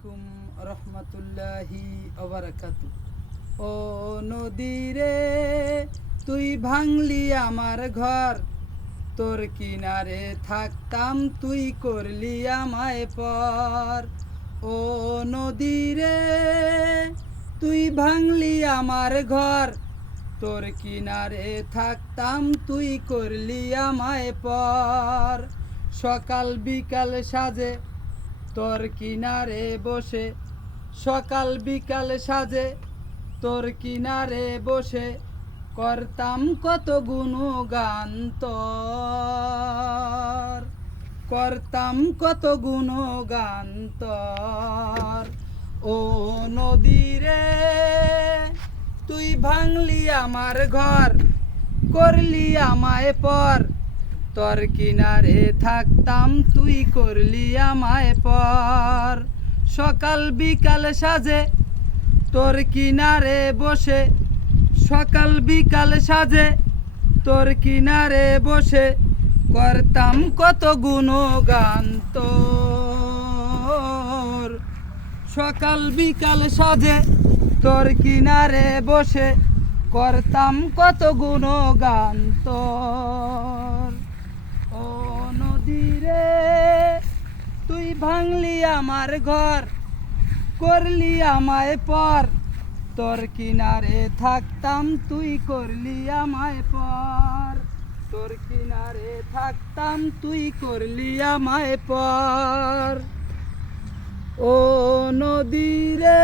আলাইকুম রহমতুল্লাহি ওবারাকাতু। ও নদী রে, তুই ভাঙলি আমার ঘর, তোর কিনারে থাকতাম তুই করলি আমায় পর। ও নদী রে, তুই ভাঙলি আমার ঘর, তোর কিনারে থাকতাম তুই করলি আমায় পর। সকাল বিকাল সাজে তোর কিনারে বসে, সকাল বিকাল সাজে তোর কিনারে বসে, করতাম কত গুণগান তোর, করতাম কত গুণগান তোর। ও নদী রে, তুই ভাঙলি আমার ঘর, করলি আমায় পর, তোর কিনারে থাকতাম তুই করলি আমায় পর। সকাল বিকাল সাজে তোর কিনারে বসে, সকাল বিকাল সাজে তোর কিনারে বসে, করতাম কত গুণগান তোর। সকাল বিকাল সাজে তোর কিনারে বসে, করতাম কত গুণগান তোর। ও নদী রে, তুই ভাঙলি আমার ঘর, করলি আমায় পর, তোর কিনারে থাকতাম তুই করলি আমায় পর, তোর কিনারে থাকতাম তুই করলি আমায় পর। ও নদী রে